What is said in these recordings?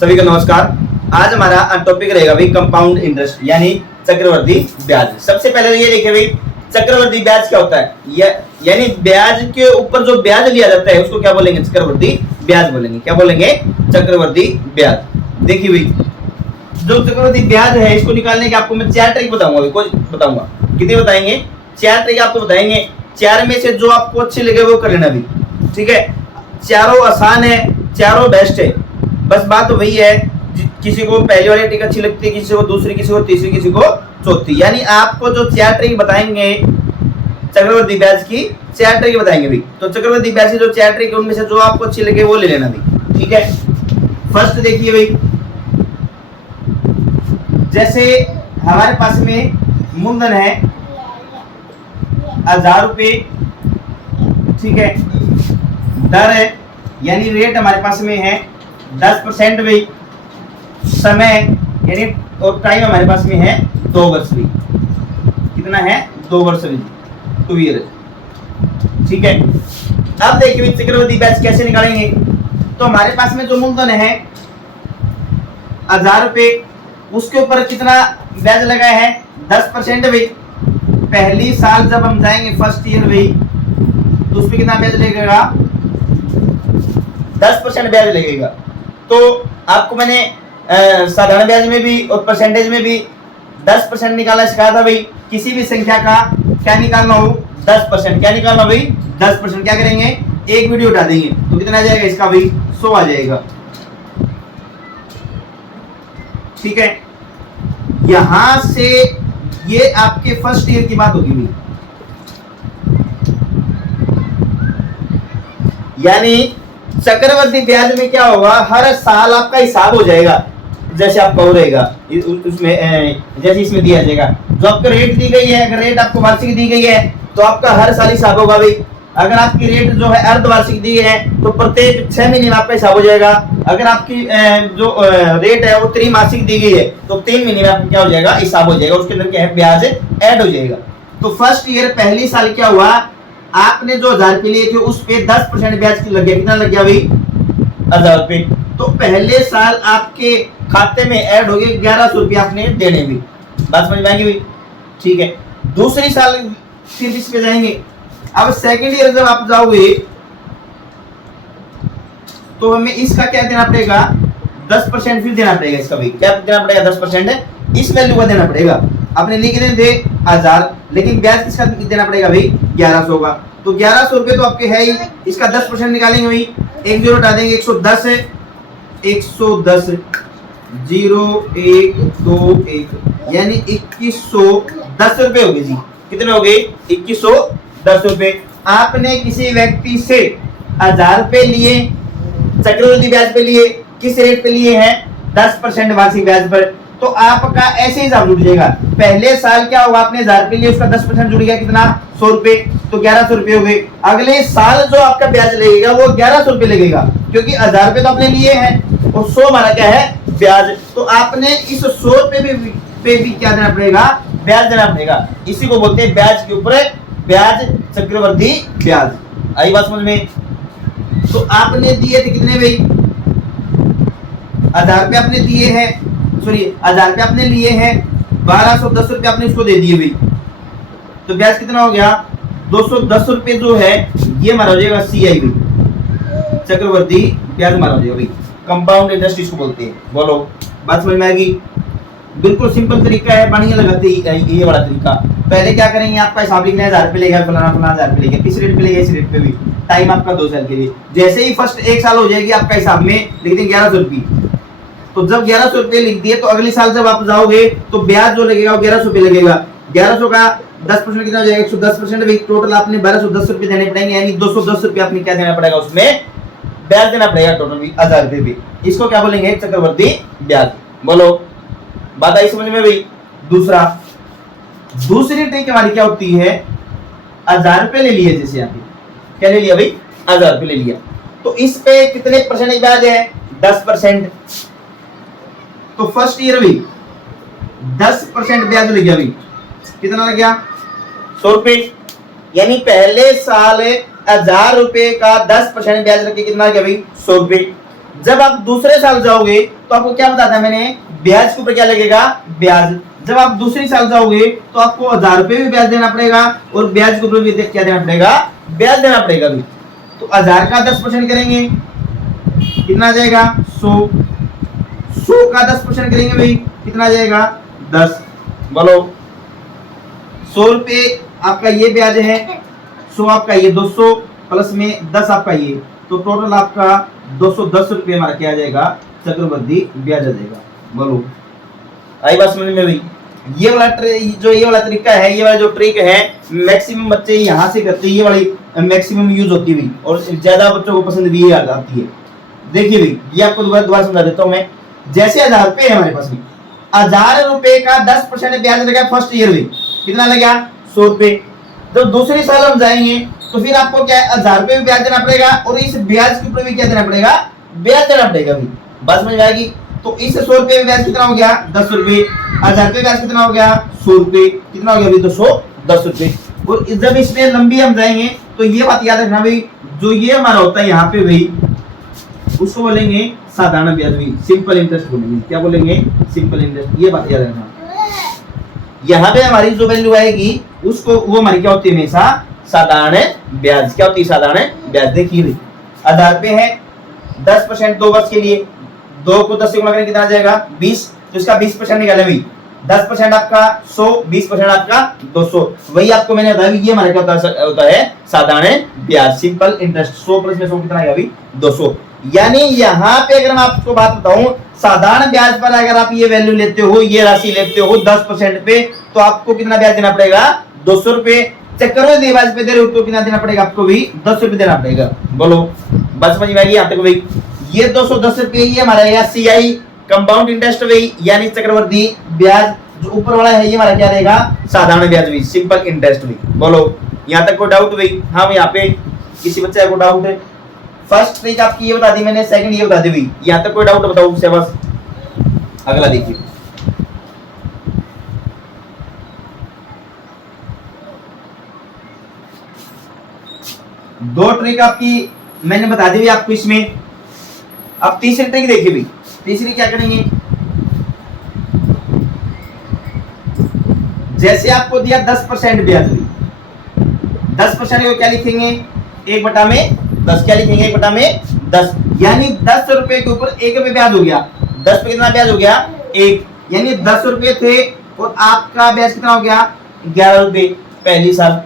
सभी को नमस्कार। आज हमारा टॉपिक रहेगा भाई कंपाउंड इंटरेस्ट यानी चक्रवर्ती ब्याज। सबसे पहले तो ये देखिए भाई चक्रवर्ती ब्याज क्या होता है, यानी ब्याज के ऊपर जो ब्याज लिया जाता है उसको क्या बोलेंगे, चक्रवर्ती ब्याज बोलेंगे। क्या बोलेंगे, चक्रवर्ती ब्याज। देखिए भाई जो चक्रवर्ती ब्याज है इसको निकालने के आपको मैं 4 ट्रिक बताऊंगा, अभी कुछ बताऊंगा। कितने बताएंगे, 4 ट्रिक आपको बताएंगे। 4 में से जो आपको अच्छे लगे वो कर लेना भी, ठीक है। चारों आसान है, चारों बेस्ट है, बस बात तो वही है किसी को पहली वाली ट्रिक अच्छी लगती है, किसी को दूसरी, किसी को तीसरी, किसी को चौथी। यानी आपको जो 4 ट्रिक बताएंगे चक्रवर्ती ब्याज की, 4 ट्रिक बताएंगे भी। तो चक्रवर्ती ब्याज की जो 4 ट्रिक है उनमें से जो आपको अच्छी लगे वो ले लेना भी, ठीक है। फर्स्ट देखिए भाई, जैसे हमारे पास में मूलधन है 1000 रुपये, ठीक है। दर है यानी रेट हमारे पास में है 10% भी। समय यानी और टाइम हमारे पास में है 2 वर्ष भी। कितना है, 2 वर्ष भी, 2 ईयर, ठीक है। अब देखिए चक्रवर्ती ब्याज कैसे निकालेंगे। तो हमारे पास में जो मूलधन है 1000 रुपये, उसके ऊपर कितना ब्याज लगा है, 10% भी। पहली साल जब हम जाएंगे फर्स्ट ईयर भी, तो उसमें कितना ब्याज लगेगा, 10% ब्याज लगेगा। तो आपको मैंने साधारण ब्याज में भी और परसेंटेज में भी 10% निकालना सिखाया था भाई। किसी भी संख्या का क्या निकालना हो, 10%। क्या निकालना भाई, 10%। क्या करेंगे, एक वीडियो उठा देंगे तो कितना आ जाएगा इसका भाई, 100 आ जाएगा, ठीक है। यहां से ये आपके फर्स्ट ईयर की बात होगी भाई, यानी चक्रवर्ती ब्याज में क्या होगा, हर साल आपका हिसाब हो जाएगा जैसे आपका हो रहेगा उसमें, जैसे इसमें दिया जाएगा जो आपका रेट दी गई है। अगर रेट आपको वार्षिक दी गई है तो आपका हर साल हिसाब होगा भाई। अगर आपकी रेट जो है अर्धवार्षिक दी है तो प्रत्येक 6 महीने में आपका हिसाब हो जाएगा। अगर आपकी जो रेट है वो त्रैमासिक दी गई है तो 3 महीने में आपका क्या हो जाएगा, हिसाब हो जाएगा। उसके अंदर क्या है, ब्याज ऐड हो जाएगा। तो फर्स्ट ईयर पहली साल क्या हुआ, आपने जो 1000 रुपये लिए थे उस पे 10% ब्याज लग गया। कितना लग गया भाई, 1000 रुपये। तो पहले साल आपके खाते में ऐड हो गए 1100 रुपये, आपने देने भी। बात समझ में आएगी भाई, ठीक है। दूसरी साल फिर इस पे जाएंगे। अब सेकेंड ईयर जब आप जाओगे तो हमें इसका क्या देना पड़ेगा, 10% फिर देना पड़ेगा इसका भाई। क्या देना पड़ेगा, 10% इस वैल्यू का देना पड़ेगा। आपने लिख दे 1000, लेकिन ब्याज किसका देना पड़ेगा भाई, 1100 का। तो 1100 रुपये तो आपके है ही, इसका 10% निकालेंगे भाई, एक जीरो हटा देंगे, 110 है, 110 0 1 2 1 यानी 2110 रुपये हो गए जी। कितने हो गए, 2110 रुपये। आपने किसी व्यक्ति से 1000 रुपये लिए, चक्रवर्ती ब्याज पे लिए, किस रेट पे लिए हैं, 10% वार्षिक ब्याज पर। तो आपका ऐसे हिसाब जुड़ जाएगा। पहले साल क्या होगा, आपने 1000 रुपये लिए, उसका 10% जुड़ गया, कितना, 100 रुपये, तो 1100 रुपये हो गए। अगले साल जो आपका ब्याज लगेगा वो 1100 रुपये लगेगा, क्योंकि 1000 रुपये तो आपने लिए हैं और 100 हमारा क्या है, ब्याज। तो आपने इस 100 रुपये पे भी क्या देना पड़ेगा, ब्याज देना पड़ेगा। इसी को बोलते हैं ब्याज के ऊपर ब्याज, चक्रवर्ती ब्याज। आई बात समझ में। तो आपने दिए थे कितने भाई, 1000 रुपये आपने दिए हैं, सॉरी 1000 रुपये आपने लिए हैं, 1210 रुपये आपने इसको दे दिए भाई। तो ब्याज कितना हो गया, 210 रुपये जो है ये हमारा हो जाएगा CI भाई, चक्रवर्ती ब्याज हमारा हो जाएगा भाई। कंपाउंड इंटरेस्ट इसको बोलते हैं। बोलो, बात समझ में आएगी। बिल्कुल सिंपल तरीका है, बढ़िया लगाते ये वाला तरीका। पहले क्या करेंगे, आपका हिसाब लिखना है, 1000 रुपये लेगा, फलाना 1000 रुपये लेगा, किस रेट पे लेगा, इस रेट पे भी। टाइम आपका 2 साल के लिए। जैसे ही फर्स्ट 1 साल हो जाएगी आपका हिसाब में लिख देंगे 1100 रुपये। तो जब 1100 रुपये लिख दिए तो अगले साल जब आप जाओगे तो ब्याज जो लगेगा वो 1100 रुपये लगेगा। 1100 का 10% कितना हो जाएगा, 110% भाई। टोटल आपने 1210 रुपये देने पड़ेंगे, यानी 210 रुपये आपने क्या देना पड़ेगा, उसमें ब्याज देना पड़ेगा टोटल भी, 1000 रुपये भी। इसको क्या बोलेंगे, चक्रवर्ती ब्याज। बोलो, बात आई समझ में भाई। दूसरी ट्रिक हमारी क्या होती है, 1000 रुपये ले लिए, जैसे यहाँ पे क्या ले लिया भाई, 1000 रुपये ले लिया, तो इस पे कितने परसेंट ब्याज है, 10%। तो फर्स्ट ईयर भी 10% ब्याज लग गया भाई। कितना लग गया, 100 रुपये। यानी पहले साल 1000 रुपये का 10% ब्याज लग के कितना गया भाई, 100 रुपये। जब आप दूसरे साल जाओगे तो आपको क्या बताया था मैंने, ब्याज के ऊपर क्या लगेगा, ब्याज। जब आप दूसरी साल जाओगे तो आपको 1000 रुपए भी ब्याज देना पड़ेगा और ब्याज के ऊपर भी क्या देना पड़ेगा, ब्याज देना पड़ेगा भी। तो 1000 का 10% करेंगे, कितना आ जाएगा 100। 100 का 10% करेंगे भाई, कितना आ जाएगा 10। बोलो 100 रुपए आपका ये ब्याज है, 100 आपका ये 200 प्लस में 10 आपका ये, तो टोटल आपका 210 रुपये हमारा क्या आ जाएगा, चक्रवृद्धि ब्याज आ जाएगा। बोलो आई बात समझ में भाई। ये वाला जो ये वाला तरीका है, ये वाला जो ट्रिक है, मैक्सिमम बच्चे यहाँ से करते हैं, ये वाली मैक्सिमम यूज होती है और ज्यादा बच्चों को पसंद भी ये आती है। देखिए भाई, ये आपको दोबारा समझा देता हूँ मैं। जैसे 1000 रुपए है हमारे पास में, 1000 रुपए का 10% ब्याज लगा फर्स्ट ईयर में, कितना लगा 100 रुपए। तो दूसरी साल हम जाएंगे तो फिर आपको क्या 1000 रुपए भी ब्याज देना पड़ेगा और इस ब्याज के ऊपर भी क्या देना पड़ेगा, ब्याज देना पड़ेगा भाई। बात समझ में आएगी। तो इस 100 रुपए में ब्याज कितना हो गया 10 रुपए, 1000 रुपए ब्याज कितना हो गया 100 रुपए, कितना हो गया भाई 210 रुपए। और जब इसमें लंबी हम जाएंगे तो ये बात याद रखना भाई, जो ये हमारा होता है यहाँ पे भाई, उसको बोलेंगे साधारण ब्याज भी, सिंपल इंटरेस्ट बोलेंगे। क्या बोलेंगे, सिंपल इंटरेस्ट। ये बात याद रखना। यहाँ पे हमारी जो वैल्यू आएगी उसको वो हमारी क्या होती है हमेशा, साधारण ब्याज। क्या होती है साधारण ब्याज। देखिए भाई 1000 रुपए है, 10% 2 वर्ष के लिए, 2 को 10 से गुणा करें कितना आ जाएगा 20, तो इसका 20% निकाले भाई। 10% आपका 100, 20% आपका 200। वही आपको मैंने बताया ये हमारे क्या होता है साधारण ब्याज, सिंपल इंटरेस्ट। 100 प्लस में 100 कितना आएगा भाई 200। यानी यहाँ पे अगर मैं आपको बात बताऊं, साधारण ब्याज पर अगर आप ये वैल्यू लेते हो, ये राशि लेते हो 10% पे, तो आपको कितना ब्याज देना पड़ेगा 200 रुपए। चक्रवृद्धि ब्याज पे दे रहे हो तो कितना देना पड़ेगा आपको भी 10 रुपए देना पड़ेगा। बोलो बस समझ में आएगी यहाँ तक भाई। ये 210 रुपए ये हमारा यहाँ CI कंपाउंड इंटरेस्ट भाई, यानी चक्रवृद्धि ब्याज। जो ऊपर वाला है ये हमारा क्या रहेगा, साधारण ब्याज भी, सिंपल इंटरेस्ट भी। बोलो यहाँ तक कोई डाउट भाई। हाँ यहाँ पे किसी बच्चे को डाउट है। फर्स्ट ट्रिक आपकी ये बता दी मैंने, सेकंड ये बता दी भाई। यहाँ तक कोई डाउट बताओ उससे बस। अगला देखिए, दो ट्रिक आपकी मैंने बता दी आपको इसमें। अब तीसरी ट्रिक देखिए भाई। तीसरी क्या करेंगे, जैसे आपको दिया 10% ब्याज, 10% को क्या लिखेंगे 1/10। क्या लिखेंगे 1/10, यानी 10 रुपए के ऊपर 1 रुपए ब्याज हो गया। 10 पे कितना ब्याज हो गया 1, यानी 10 रुपए थे और आपका ब्याज कितना हो गया 11 रुपए पहली साल।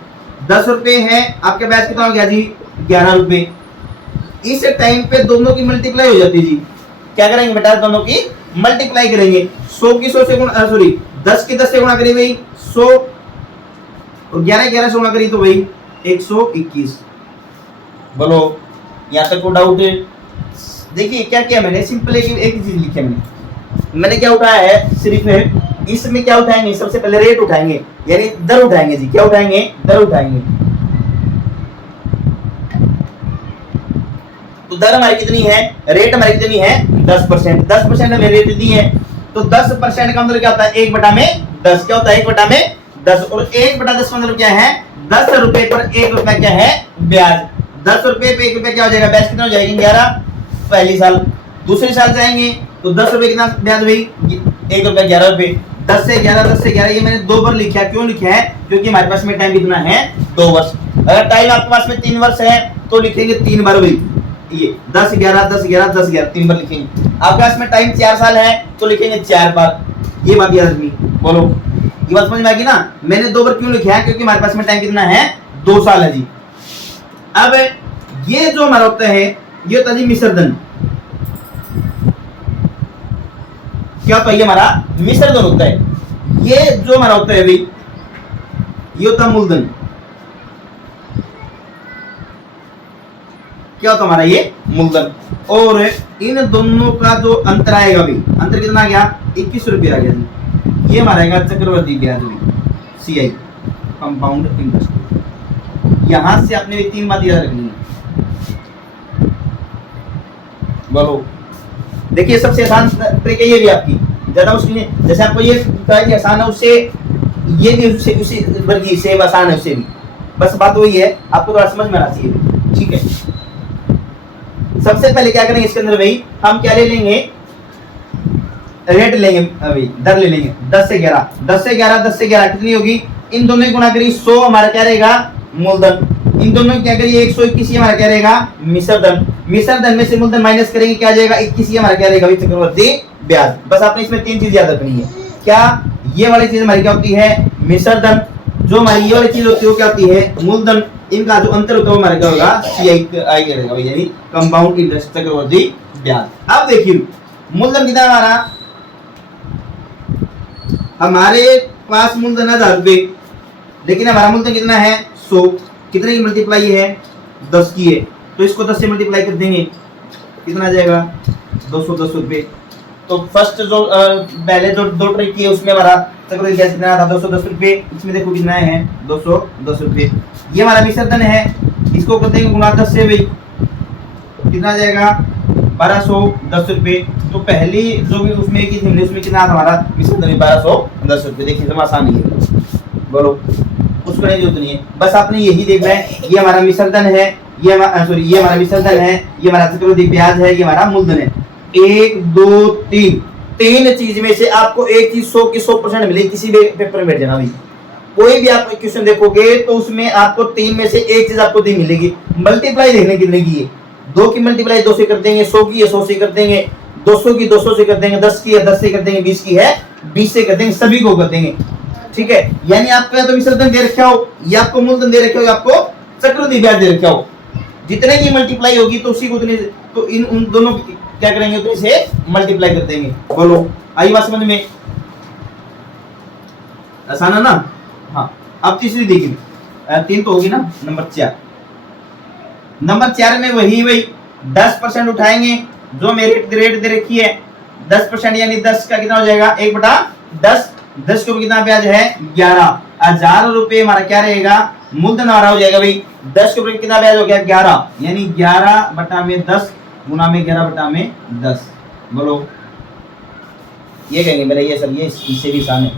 10 रुपए है, आपका ब्याज कितना हो गया जी 11 रुपए। इस टाइम पे दोनों की मल्टीप्लाई हो जाती है जी। क्या करेंगे बेटा, दोनों की मल्टीप्लाई करेंगे। 100 की 100 से गुणा, सॉरी 10 की 10 से गुणा करिए भाई 100, और 11 से गुणा करिए तो भाई 121। बोलो यहाँ तक को डाउट है। देखिए क्या किया मैंने, सिंपल एक ही चीज लिखी मैंने क्या उठाया है, सिर्फ इसमें क्या उठाएंगे, सबसे पहले रेट उठाएंगे, यानी दर उठाएंगे जी। क्या उठाएंगे, दर उठाएंगे। तो दर हमारी कितनी है, रेट हमारी कितनी है 10%। 10% हमें रेट दी है, तो 10% का मतलब क्या होता है 1/10। क्या होता है 1/10, और 1/10 मतलब क्या है 10 रुपए पर 1 रुपया क्या है ब्याज। 10 रुपए पे 1 रुपया क्या हो जाएगा, ब्याज कितना हो जाएगा 11 पहली साल। दूसरी साल जाएंगे तो 10 रुपए कितना ब्याज भाई 1 रुपया 11 रुपए। 10 से 11 ये मैंने 2 बार लिखा। क्यों लिखा है, क्योंकि हमारे पास में टाइम कितना है 2 वर्ष। अगर टाइम आपके पास में 3 वर्ष है तो लिखेंगे 3 बार भाई, ये 10 11 10 11 10 11 3 बार लिखेंगे। आपके पास में टाइम 4 साल है तो लिखेंगे 4 बार। ये बात याद रखनी। बोलो ये बात समझ में आएगी ना। मैंने 2 बार क्यों लिखा है, क्योंकि हमारे पास में टाइम कितना है 2 साल है जी। अब ये जो हमारा होता है ये होता है जी मिश्र धन। क्या होता है, ये हमारा मिश्र धन होता है। ये जो हमारा होता है भाई ये होता है मूलधन। क्या होता हमारा ये मूलधन। और इन दोनों का जो अंतर आएगा भाई, अंतर कितना आ गया 21 रुपये आ गया जी। ये हमारा आएगा चक्रवृद्धि ब्याज CI कंपाउंड इंटरेस्ट। यहां से आपने 3 बात याद रखनी है। बोलो देखिए सबसे आसान ट्रिक है ये भी आपकी, ज्यादा मुश्किल नहीं। जैसे आपको ये आसान है उससे ये भी उसी वर्गी से आसान है उससे भी, बस बात वही है, आपको थोड़ा समझ में आना चाहिए। ठीक है सबसे पहले क्या करेंगे इसके अंदर भाई, हम क्या ले लेंगे, रेट लेंगे अभी, दर ले लेंगे 10 से 11, 10 से 11, 10 से 11 कितनी होगी, इन दोनों की गुणा करिए 100 हमारा क्या रहेगा मूलधन, इन दोनों की क्या करिए 121 हमारा क्या रहेगा मिश्रधन, मिश्रधन में से मूलधन माइनस करेंगे क्या जाएगा 21 हमारा क्या रहेगा चक्रवर्ती ब्याज। बस आपने इसमें 3 चीज याद रखनी है, क्या ये वाली चीज हमारी क्या होती है मिश्रधन, जो हमारी ये वाली चीज होती है वो क्या होती है मूलधन, इनका जो अंतर होता है वो हमारा क्या होगा CI रहेगा यानी कंपाउंड इंटरेस्ट चक्रवर्ती ब्याज। अब देखिए मूलधन कितना हमारे पास मूलधन 1000 रुपए, लेकिन हमारा मूलधन कितना है 100, कितने की मल्टीप्लाई है 10 की है, तो इसको 10 से मल्टीप्लाई कर देंगे कितना आ जाएगा 210 रुपए। तो फर्स्ट जो पहले जो 2 ट्रिक की है उसमें हमारा चक्रवर्ती ब्याज कितना था 210 रुपए, इसमें देखो कितना है 210 रुपए। ये हमारा मिश्रधन है, इसको कर देंगे गुणा 10 से भाई कितना आ जाएगा 1210 रुपए। तो पहली जो भी उसमें की थी उसमें कितना था हमारा मिश्रधन 1210 रुपए। देखिए एकदम आसान है, बोलो कुछ करने की जरूरत नहीं है, बस आपने यही देखना है ये हमारा मिश्रधन है, ये हमारा मिश्रधन है, ये हमारा चक्रवर्ती ब्याज है, ये हमारा मूलधन है। 1 2 3 तीन चीज में से आपको एक चीज 100 की 100% मिलेगी, किसी भी पेपर में बैठ जाना भाई, कोई भी आप क्वेश्चन देखोगे तो उसमें आपको 3 में से एक चीज आपको दी मिलेगी। मल्टीप्लाई देखने कितने की है, 2 की मल्टीप्लाई 2 से कर देंगे, 100 की है 100 से कर देंगे, 200 की 200 से कर देंगे, 10 की है 10 से कर देंगे, 20 की है 20 से कर देंगे, सभी को कर देंगे। ठीक है, यानी आपको या तो मिश्रधन दे रखा हो या आपको मूलधन दे रखा हो या आपको चक्रवर्ती ब्याज दे रखा हो, जितने की मल्टीप्लाई होगी तो उसी को उतने, तो इन उन दोनों क्या करेंगे तो इसे मल्टीप्लाई कर देंगे। बोलो आई बात समझ में, आसान है ना। हाँ अब तीसरी देखिए, 3 तो होगी ना, नंबर 4, नंबर 4 में वही 10% उठाएंगे, जो मेरी रेट दे रखी है 10%, यानी 10 का कितना हो जाएगा 1/10, 10 के ऊपर कितना ब्याज है 11,000 रुपए हमारा क्या रहेगा मूलधन हमारा हो जाएगा भाई। 10 के ऊपर कितना ब्याज हो गया 11, यानी 11/10 गुना में 11/10। बोलो ये कहेंगे मेरा ये सर, ये इससे भी आसान है,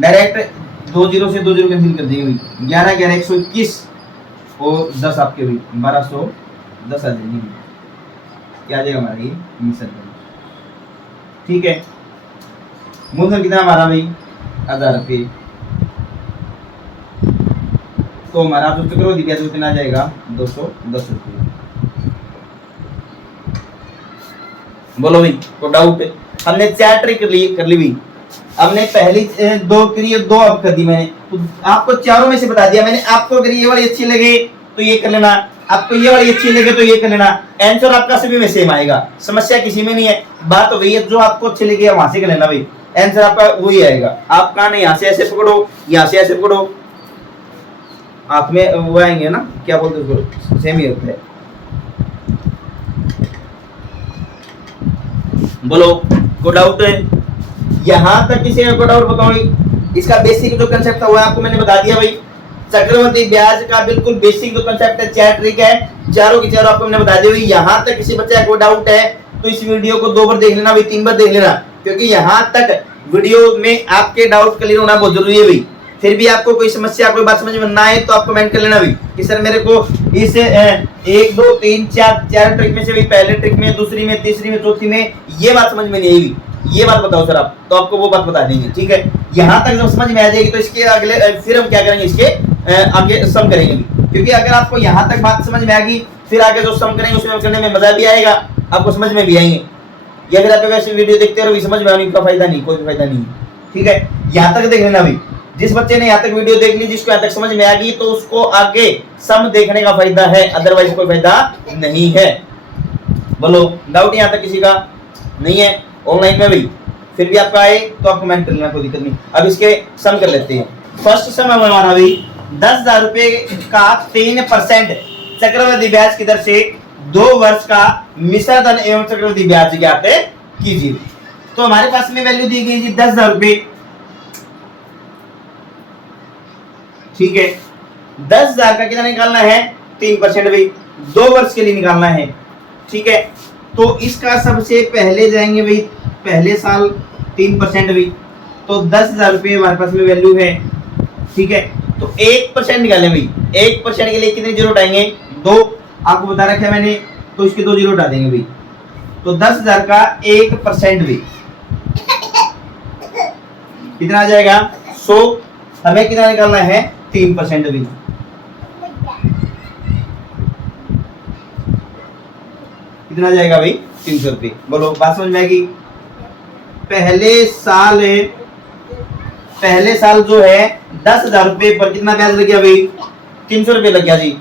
डायरेक्ट 2 0 से 2 0 कैंसिल कर देंगे भाई, 11 11 121 और 10 आपके भाई 1210 आ जाएगी, क्या आ जाएगा हमारा ये मिश्रधन। ठीक है, मूलधन कितना हमारा भाई 1000 रुपये, तो हमारा जो चक्रवर्ती ब्याज कितना आ जाएगा 210 रुपये। बोलो भाई कोई डाउट, हमने 4 ट्रिक कर ली भाई, हमने पहली 2 करी, 2 अब कर दी मैंने, तो आपको चारों में से बता दिया मैंने। आपको अगर ये वाली अच्छी लगे तो ये कर लेना, आपको ये वाली अच्छी लगे तो ये कर लेना, आंसर आपका सभी में सेम आएगा, समस्या किसी में नहीं है। बात वही है, जो आपको अच्छी लगी वहां से कर लेना भाई, आंसर आपका वही आएगा। आप कहा नहीं यहाँ से ऐसे पकड़ो, यहाँ से ऐसे पकड़ो, हाथ में वो आएंगे ना, क्या बोलते उसको, सेम ही होता है। बोलो को डाउट है, यहां तक किसी को डाउट बताओ। इसका बेसिक जो कंसेप्ट था वो आपको मैंने बता दिया भाई, चक्रवर्ती ब्याज का बिल्कुल बेसिक जो कंसेप्ट है, 4 ट्रिक है, चारों की चारों आपको मैंने बता दी हुई। यहां तक किसी बच्चे को डाउट है तो इस वीडियो को 2 बार देख लेना भाई, 3 बार देख लेना, क्योंकि यहां तक वीडियो में आपके डाउट क्लियर होना बहुत जरूरी है भाई। फिर भी आपको कोई समस्या कोई बात समझ में ना आए तो आप कमेंट कर लेना भाई कि सर मेरे को इस 1 2 3 4 ट्रिक में से भाई, पहले ट्रिक में, दूसरी में, तीसरी में, चौथी में ये बात समझ में नहीं आई, ये बात बताओ सर आप, तो आपको वो बात बता देंगे। ठीक है, यहाँ तक जब समझ में आ जाएगी तो इसके अगले फिर हम क्या करेंगे, इसके आगे सम करेंगे, क्योंकि अगर आपको यहाँ तक बात समझ में आ गई फिर आगे जो सम करेंगे उसमें करने में मजा भी आएगा, आपको समझ में भी आएंगे। ये अगर आप वैसे वीडियो देखते रहो समझ में आने का फायदा नहीं, कोई फायदा नहीं। ठीक है, यहाँ तक देख लेना भाई, जिस बच्चे ने यहाँ तक वीडियो देख ली, जिसको यहाँ तक समझ में आ गई, तो उसको आगे सम देखने का फायदा है, अदरवाइज कोई फायदा नहीं है। बोलो डाउट यहाँ तक किसी का नहीं है ऑनलाइन में भाई, फिर भी आपका आए तो आप कमेंट कर लेना, कोई दिक्कत नहीं। अब इसके सम कर लेते हैं। फर्स्ट सम है हमारा भाई 10,000 रुपए का 3% चक्रवर्ती ब्याज की दर से 2 वर्ष का मिश्रधन एवं चक्रवर्ती ब्याज ज्ञात कीजिए। तो हमारे पास में वैल्यू दी गई जी 10,000 रुपए। ठीक है, 10,000 का कितना निकालना है 3% भाई, 2 वर्ष के लिए निकालना है। ठीक है, तो इसका सबसे पहले जाएंगे भाई पहले साल 3% भाई, तो 10,000 रुपये हमारे पास में वैल्यू है। ठीक है, तो 1% निकालें भाई, 1% के लिए कितने जीरो उठाएंगे 2, आपको बता रखा है मैंने तो इसके 2 जीरो हटा देंगे भाई, तो 10,000 का 1% भी कितना आ जाएगा 100। हमें कितना निकालना है 3% भी, कितना जाएगा भाई 300 रुपये। बोलो बात समझ में आएगी। पहले साल जो है 10,000 रुपये पर कितना ब्याज लग गया भाई 300 रुपये लग गया जी।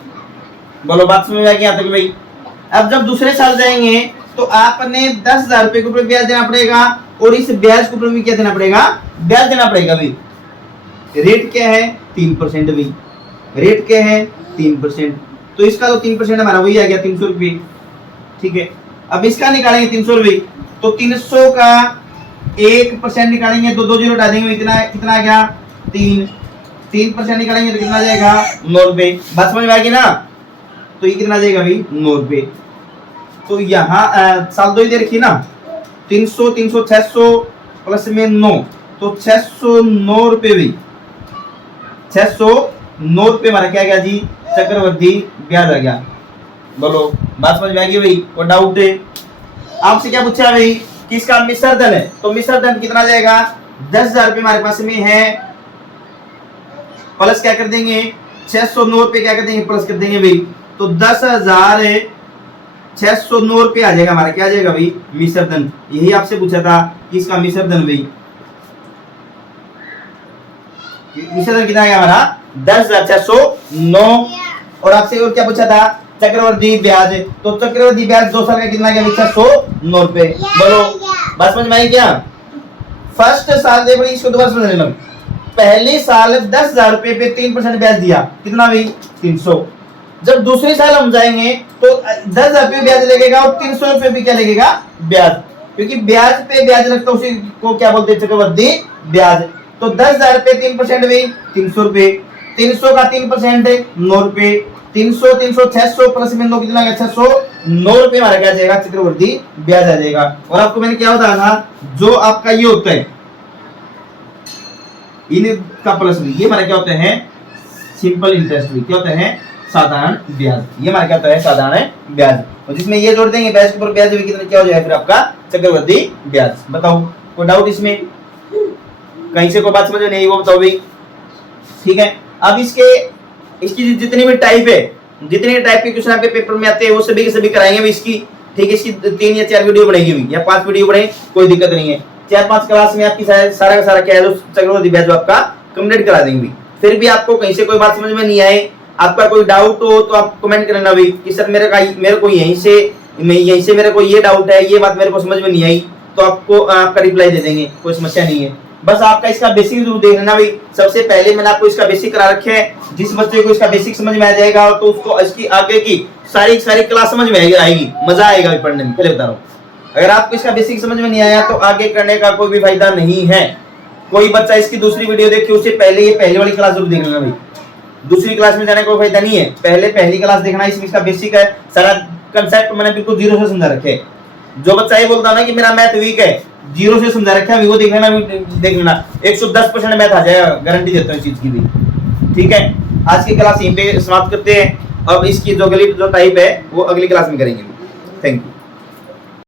बोलो बात समझ में आएगी यहाँ तक भाई। अब जब दूसरे साल जाएंगे तो आपने 10,000 रुपये के ऊपर ब्याज देना पड़ेगा और इस ब्याज के ऊपर भी क्या देना पड़ेगा, ब्याज देना पड़ेगा भाई। रेट क्या है 3% भाई, रेट क्या है 3%, तो इसका तो 3% हमारा वही आ गया 300 रुपये। ठीक है, अब इसका निकालेंगे 300 रुपये, तो 300 का 1% निकालेंगे तो 2 जीरो हटा देंगे, इतना कितना आ गया 3% निकालेंगे तो कितना जाएगा 9 रुपये। बात समझ में आएगी ना। तो ये कितना जाएगा भाई 9 रुपये। तो यहाँ साल 2 ही दे रखी ना, 300 600 प्लस में 9, तो 609 रुपये भाई, 609 रुपये हमारा क्या गया जी चक्रवर्ती ब्याज आ गया। बोलो बात समझ में आएगी भाई। कोई डाउट है? आपसे क्या पूछा भाई कि इसका मिश्र धन है, तो मिश्र धन कितना जाएगा 10,000 रुपये हमारे पास में है, प्लस क्या कर देंगे 609 रुपये क्या कर देंगे प्लस कर देंगे भाई, तो 10,609 रुपये आ जाएगा हमारा, क्या आ जाएगा भाई मिश्र धन। यही आपसे पूछा था कि इसका मिश्र धन भाई, मिश्र धन कितना आएगा हमारा 10,609। और आपसे और क्या पूछा था चक्रवर्ती ब्याज, तो चक्रवर्ती ब्याज 2 साल का कितना गया 609 रुपये। बोलो बात समझ में आई क्या। फर्स्ट साल देखो इसको दोबारा समझ लेना। पहले साल 10,000 रुपये पे 3% ब्याज दिया, कितना भाई 300। जब दूसरे साल हम जाएंगे तो 10,000 रुपये ब्याज लगेगा और 300 रुपये भी क्या लगेगा ब्याज, क्योंकि ब्याज पे ब्याज लगता है उसी को क्या बोलते हैं चक्रवर्ती ब्याज। तो 10,000 रुपये 3% भाई 300 रुपये, 300 का 3% 9 रुपये, 300 600 प्लस में 9 कितना 609 रुपये हमारा क्या जाएगा चक्रवर्ती ब्याज आ जाएगा। और आपको मैंने क्या बताया था, जो आपका ये होता है इनका प्लस भी, ये हमारा क्या होता है सिंपल इंटरेस्ट भी, क्या होता है साधारण ब्याज, ये हमारा क्या होता है साधारण ब्याज। और जिसमें ये जोड़ देंगे ब्याज के ऊपर ब्याज भी कितना क्या हो जाएगा फिर आपका चक्रवर्ती ब्याज। बताओ कोई डाउट इसमें, कहीं से कोई बात समझ में नहीं वो बताओ भाई। ठीक है, अब इसकी जितनी भी टाइप है, जितने टाइप के क्वेश्चन आपके पेपर में आते हैं वो सभी के सभी कराएंगे भी इसकी। ठीक है, इसकी 3 या 4 वीडियो बनेगी भी या 5 वीडियो बने, कोई दिक्कत नहीं है। 4-5 क्लास में आपकी सारा का सारा क्या है जो चक्रवर्ती ब्याज आपका कंप्लीट करा देंगे। फिर भी आपको कहीं से कोई बात समझ में नहीं आए, आपका कोई डाउट हो तो आप कमेंट करना भाई कि सर मेरे को यहीं से मेरे को ये डाउट है, ये बात मेरे को समझ में नहीं आई, तो आपका रिप्लाई दे देंगे, कोई समस्या नहीं है। बस आपका इसका बेसिक जरूर देख लेना भाई। सबसे पहले मैंने आपको इसका बेसिक करा रखे है, जिस बच्चे को इसका बेसिक समझ में आ जाएगा तो उसको इसकी आगे की सारी क्लास समझ में आएगी, मजा आएगा पढ़ने में। पहले बता रहा हूँ, अगर आपको इसका बेसिक समझ में नहीं आया तो आगे करने का कोई भी फायदा नहीं है। कोई बच्चा इसकी दूसरी वीडियो देखे उससे पहले ये पहले वाली क्लास जरूर देख लेना भाई, दूसरी क्लास में जाने का कोई फायदा नहीं है। पहले पहली क्लास देखना, इसमें इसका बेसिक है, सारा कंसेप्ट मैंने बिल्कुल जीरो से समझा रखे। जो बच्चा ये बोलता है ना कि मेरा मैथ वीक है, जीरो से समझा रखा है, वो देख लेना 110% मैथ आ जाएगा, गारंटी देता हूँ इस चीज की भी। ठीक है, आज की क्लास यहीं पे समाप्त करते हैं। अब इसकी जो अगली जो टाइप है वो अगली क्लास में करेंगे। Thank you.